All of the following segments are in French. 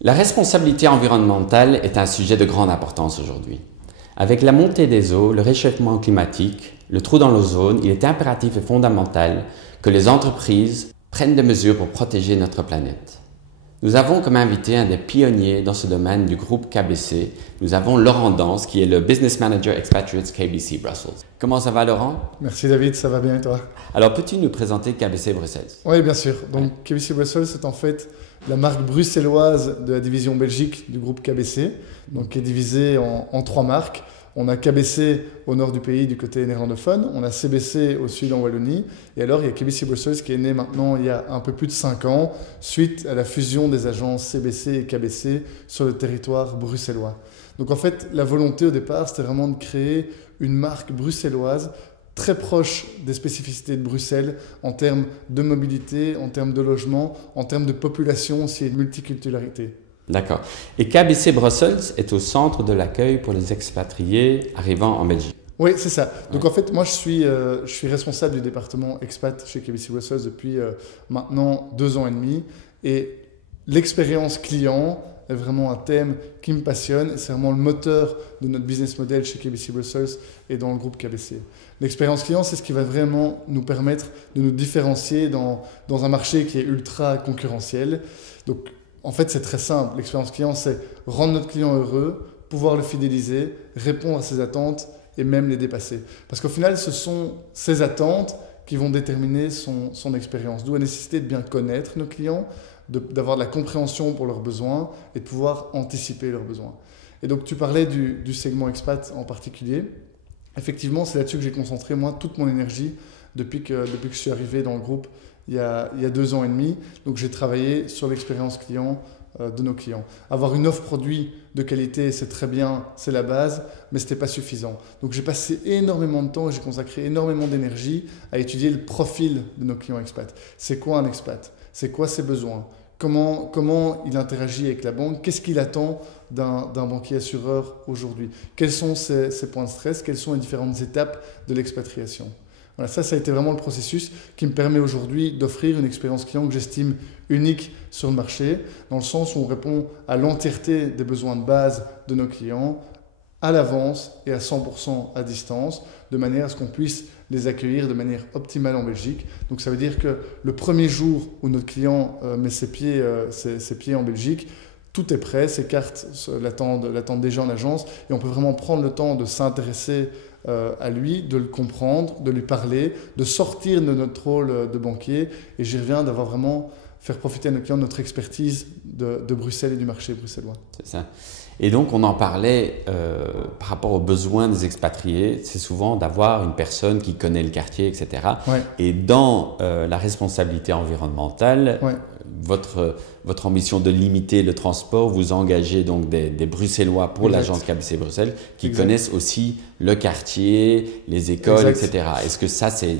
La responsabilité environnementale est un sujet de grande importance aujourd'hui. Avec la montée des eaux, le réchauffement climatique, le trou dans l'ozone, il est impératif et fondamental que les entreprises prennent des mesures pour protéger notre planète. Nous avons comme invité un des pionniers dans ce domaine du groupe KBC. Nous avons Laurent Danse, qui est le Business Manager Expatriates KBC Brussels. Comment ça va, Laurent? Merci David, ça va bien et toi? Alors, peux-tu nous présenter KBC Bruxelles? Oui, bien sûr. Donc, KBC Brussels, c'est en fait la marque bruxelloise de la division Belgique du groupe KBC, donc qui est divisée en trois marques. On a KBC au nord du pays, du côté néerlandophone. On a CBC au sud, en Wallonie. Et alors, il y a KBC Brussels qui est né maintenant il y a un peu plus de 5 ans, suite à la fusion des agences CBC et KBC sur le territoire bruxellois. Donc en fait, la volonté au départ, c'était vraiment de créer une marque bruxelloise très proche des spécificités de Bruxelles en termes de mobilité, en termes de logement, en termes de population aussi et de multiculturalité. D'accord. Et KBC Brussels est au centre de l'accueil pour les expatriés arrivant en Belgique. Oui, c'est ça. Donc en fait, moi, je suis responsable du département expat chez KBC Brussels depuis maintenant 2 ans et demi. Et l'expérience client est vraiment un thème qui me passionne. C'est vraiment le moteur de notre business model chez KBC Brussels et dans le groupe KBC. L'expérience client, c'est ce qui va vraiment nous permettre de nous différencier dans un marché qui est ultra concurrentiel. Donc, en fait, c'est très simple. L'expérience client, c'est rendre notre client heureux, pouvoir le fidéliser, répondre à ses attentes et même les dépasser. Parce qu'au final, ce sont ces attentes qui vont déterminer son expérience. D'où la nécessité de bien connaître nos clients, d'avoir de la compréhension pour leurs besoins et de pouvoir anticiper leurs besoins. Et donc, tu parlais du segment expat en particulier. Effectivement, c'est là-dessus que j'ai concentré, moi, toute mon énergie depuis que je suis arrivé dans le groupe il y a 2 ans et demi. Donc, j'ai travaillé sur l'expérience client de nos clients. Avoir une offre produit de qualité, c'est très bien, c'est la base, mais ce n'était pas suffisant. Donc, j'ai passé énormément de temps et j'ai consacré énormément d'énergie à étudier le profil de nos clients expats. C'est quoi un expat? C'est quoi ses besoins? Comment il interagit avec la banque? Qu'est-ce qu'il attend d'un banquier assureur aujourd'hui? Quels sont ses points de stress? Quelles sont les différentes étapes de l'expatriation? Voilà, ça a été vraiment le processus qui me permet aujourd'hui d'offrir une expérience client que j'estime unique sur le marché, dans le sens où on répond à l'entièreté des besoins de base de nos clients à l'avance et à 100% à distance, de manière à ce qu'on puisse les accueillir de manière optimale en Belgique. Donc ça veut dire que le premier jour où notre client met ses pieds en Belgique, tout est prêt, ses cartes l'attendent déjà en agence et on peut vraiment prendre le temps de s'intéresser à lui, de le comprendre, de lui parler, de sortir de notre rôle de banquier. Et j'y reviens d'avoir vraiment faire profiter à nos clients de notre expertise de Bruxelles et du marché bruxellois. C'est ça. Et donc, on en parlait par rapport aux besoins des expatriés. C'est souvent d'avoir une personne qui connaît le quartier, etc. Ouais. Et dans la responsabilité environnementale, Ouais. votre ambition de limiter le transport, vous engagez donc des Bruxellois pour l'agence KBC Bruxelles qui connaissent aussi le quartier, les écoles, etc. Est-ce que ça, c'est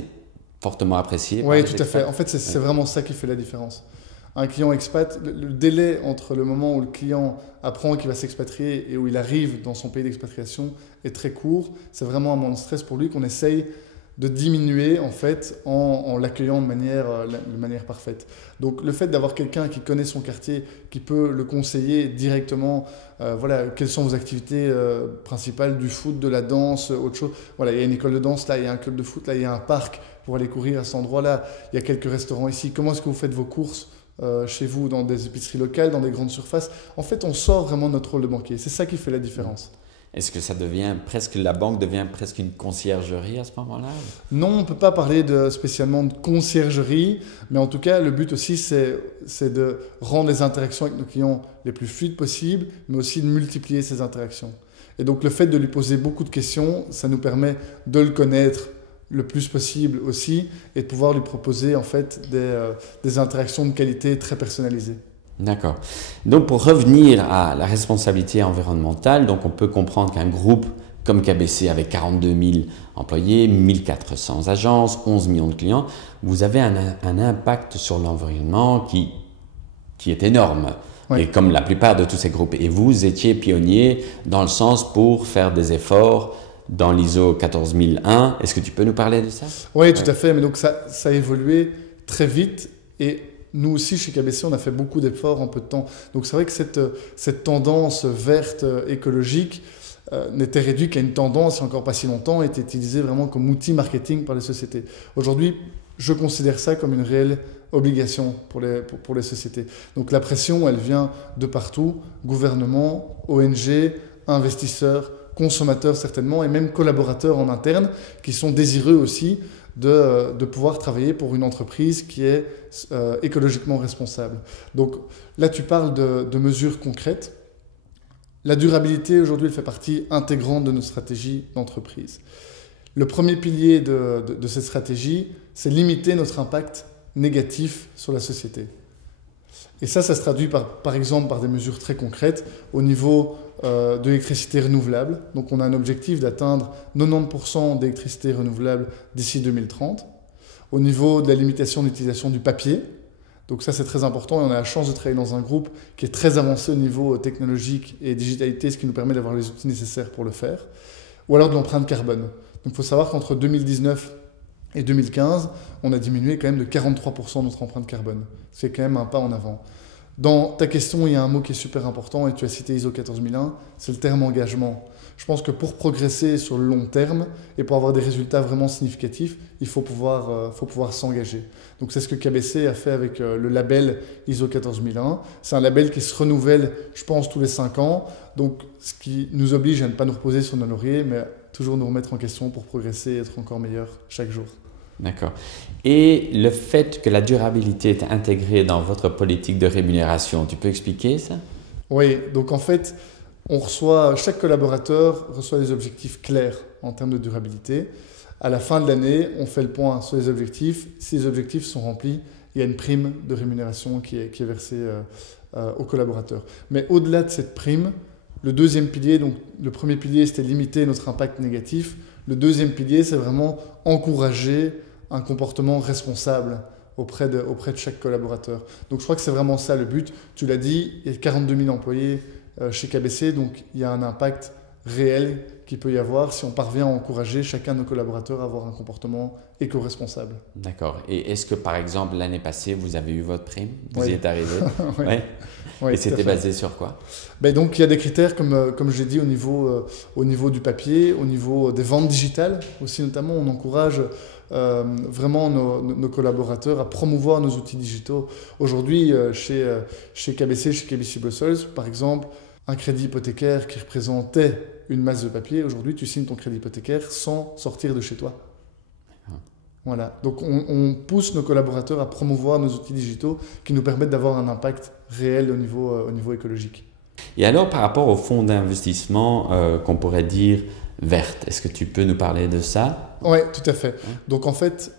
fortement apprécié? Oui, tout à fait. En fait, c'est vraiment ça qui fait la différence. Un client expat, le délai entre le moment où le client apprend qu'il va s'expatrier et où il arrive dans son pays d'expatriation est très court. C'est vraiment un moment de stress pour lui qu'on essaye de diminuer en fait en l'accueillant de manière parfaite. Donc le fait d'avoir quelqu'un qui connaît son quartier, qui peut le conseiller directement, voilà, quelles sont vos activités principales, du foot, de la danse, autre chose. Voilà, il y a une école de danse là, il y a un club de foot là, il y a un parc pour aller courir à cet endroit-là, il y a quelques restaurants ici. Comment est-ce que vous faites vos courses chez vous, dans des épiceries locales, dans des grandes surfaces? En fait, on sort vraiment de notre rôle de banquier. C'est ça qui fait la différence. Est-ce que la banque devient presque une conciergerie à ce moment-là? Non, on ne peut pas parler spécialement de conciergerie, mais en tout cas, le but aussi, c'est de rendre les interactions avec nos clients les plus fluides possibles, mais aussi de multiplier ces interactions. Et donc, le fait de lui poser beaucoup de questions, ça nous permet de le connaître le plus possible aussi et de pouvoir lui proposer en fait des interactions de qualité très personnalisées. D'accord. Donc pour revenir à la responsabilité environnementale, donc on peut comprendre qu'un groupe comme KBC avec 42 000 employés, 1400 agences, 11 millions de clients, vous avez un impact sur l'environnement qui est énorme. Oui. Et comme la plupart de tous ces groupes. Et vous étiez pionnier dans le sens pour faire des efforts dans l'ISO 14001. Est-ce que tu peux nous parler de ça? Oui, tout à fait. Mais donc ça a évolué très vite et nous aussi, chez KBC, on a fait beaucoup d'efforts en peu de temps. Donc c'est vrai que cette tendance verte écologique n'était réduite qu'à une tendance, il n'y a encore pas si longtemps, était utilisée vraiment comme outil marketing par les sociétés. Aujourd'hui, je considère ça comme une réelle obligation pour les sociétés. Donc la pression, elle vient de partout, gouvernement, ONG, investisseurs, consommateurs certainement, et même collaborateurs en interne qui sont désireux aussi de pouvoir travailler pour une entreprise qui est écologiquement responsable. Donc là, tu parles de mesures concrètes. La durabilité, aujourd'hui, elle fait partie intégrante de notre stratégie d'entreprise. Le premier pilier de cette stratégie, c'est limiter notre impact négatif sur la société. Et ça se traduit par exemple par des mesures très concrètes au niveau de l'électricité renouvelable. Donc on a un objectif d'atteindre 90% d'électricité renouvelable d'ici 2030. Au niveau de la limitation d'utilisation du papier. Donc ça c'est très important et on a la chance de travailler dans un groupe qui est très avancé au niveau technologique et digitalité, ce qui nous permet d'avoir les outils nécessaires pour le faire. Ou alors de l'empreinte carbone. Donc il faut savoir qu'entre 2019 et 2015, on a diminué quand même de 43% notre empreinte carbone. C'est quand même un pas en avant. Dans ta question, il y a un mot qui est super important et tu as cité ISO 14001, c'est le terme engagement. Je pense que pour progresser sur le long terme et pour avoir des résultats vraiment significatifs, il faut pouvoir s'engager. Donc c'est ce que KBC a fait avec le label ISO 14001. C'est un label qui se renouvelle, je pense, tous les 5 ans. Donc ce qui nous oblige à ne pas nous reposer sur nos lauriers, mais toujours nous remettre en question pour progresser et être encore meilleur chaque jour. D'accord. Et le fait que la durabilité est intégrée dans votre politique de rémunération, tu peux expliquer ça? Oui, donc en fait, chaque collaborateur reçoit des objectifs clairs en termes de durabilité. À la fin de l'année, on fait le point sur les objectifs. Si les objectifs sont remplis, il y a une prime de rémunération qui est versée aux collaborateurs. Mais au-delà de cette prime, le deuxième pilier, donc le premier pilier, c'était limiter notre impact négatif. Le deuxième pilier, c'est vraiment encourager un comportement responsable auprès de chaque collaborateur. Donc je crois que c'est vraiment ça le but. Tu l'as dit, il y a 42 000 employés chez KBC, donc il y a un impact réel qui peut y avoir si on parvient à encourager chacun de nos collaborateurs à avoir un comportement éco-responsable. D'accord. Et est-ce que par exemple l'année passée, vous avez eu votre prime? Vous y êtes arrivé? Oui. Ouais. Oui, et c'était basé sur quoi? Donc il y a des critères comme j'ai dit au niveau du papier, au niveau des ventes digitales aussi notamment. On encourage vraiment nos collaborateurs à promouvoir nos outils digitaux. Aujourd'hui, chez KBC, chez KBC Brussels, par exemple, un crédit hypothécaire qui représentait une masse de papier, aujourd'hui, tu signes ton crédit hypothécaire sans sortir de chez toi. Voilà. Donc, on pousse nos collaborateurs à promouvoir nos outils digitaux qui nous permettent d'avoir un impact réel au niveau écologique. Et alors, par rapport au fonds d'investissement qu'on pourrait dire verte, est-ce que tu peux nous parler de ça? Oui, tout à fait. Donc, en fait,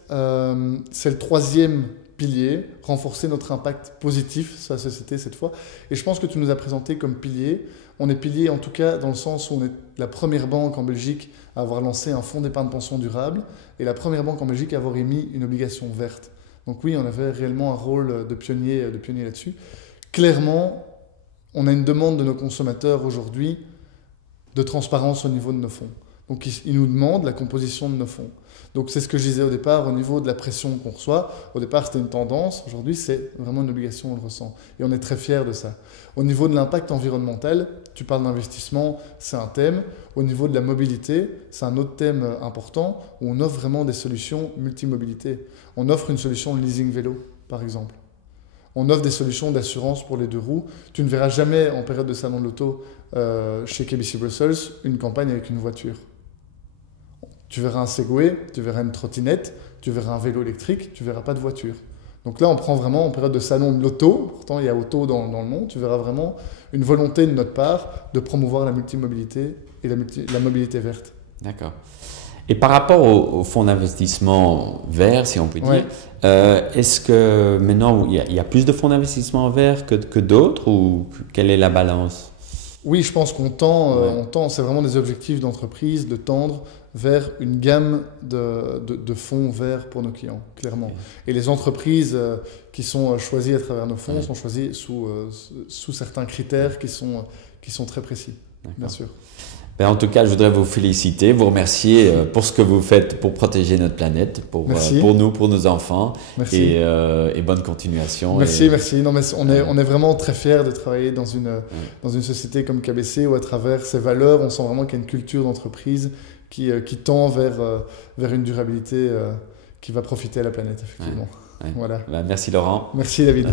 c'est le troisième pilier, renforcer notre impact positif sur la société cette fois. Et je pense que tu nous as présenté comme pilier. On est pilier en tout cas dans le sens où on est la première banque en Belgique à avoir lancé un fonds d'épargne pension durable et la première banque en Belgique à avoir émis une obligation verte. Donc oui, on avait réellement un rôle de pionnier là-dessus. Clairement, on a une demande de nos consommateurs aujourd'hui de transparence au niveau de nos fonds. Donc ils nous demandent la composition de nos fonds. Donc c'est ce que je disais au départ au niveau de la pression qu'on reçoit. Au départ c'était une tendance, aujourd'hui c'est vraiment une obligation, on le ressent. Et on est très fiers de ça. Au niveau de l'impact environnemental, tu parles d'investissement, c'est un thème. Au niveau de la mobilité, c'est un autre thème important où on offre vraiment des solutions multimobilité. On offre une solution de leasing vélo par exemple. On offre des solutions d'assurance pour les 2 roues. Tu ne verras jamais en période de salon de l'auto chez KBC Brussels une campagne avec une voiture. Tu verras un Segway, tu verras une trottinette, tu verras un vélo électrique, tu ne verras pas de voiture. Donc là, on prend vraiment en période de salon de l'auto, pourtant il y a auto dans le monde, tu verras vraiment une volonté de notre part de promouvoir la multimobilité et la mobilité verte. D'accord. Et par rapport au fonds d'investissement vert, si on peut dire, est-ce que maintenant il y a plus de fonds d'investissement verts que d'autres ou quelle est la balance? Oui, je pense qu'on tend, c'est vraiment des objectifs d'entreprise de tendre vers une gamme de fonds verts pour nos clients, clairement. Et les entreprises qui sont choisies à travers nos fonds sont choisies sous certains critères qui sont très précis. bien sûr. Ben, en tout cas, je voudrais vous féliciter, vous remercier pour ce que vous faites pour protéger notre planète, pour nous, pour nos enfants. Merci. Et bonne continuation. Merci, merci. Non, mais on est vraiment très fiers de travailler dans une société comme KBC où à travers ses valeurs, on sent vraiment qu'il y a une culture d'entreprise qui tend vers une durabilité qui va profiter à la planète, effectivement. Ouais. Voilà. Ben, merci Laurent. Merci David.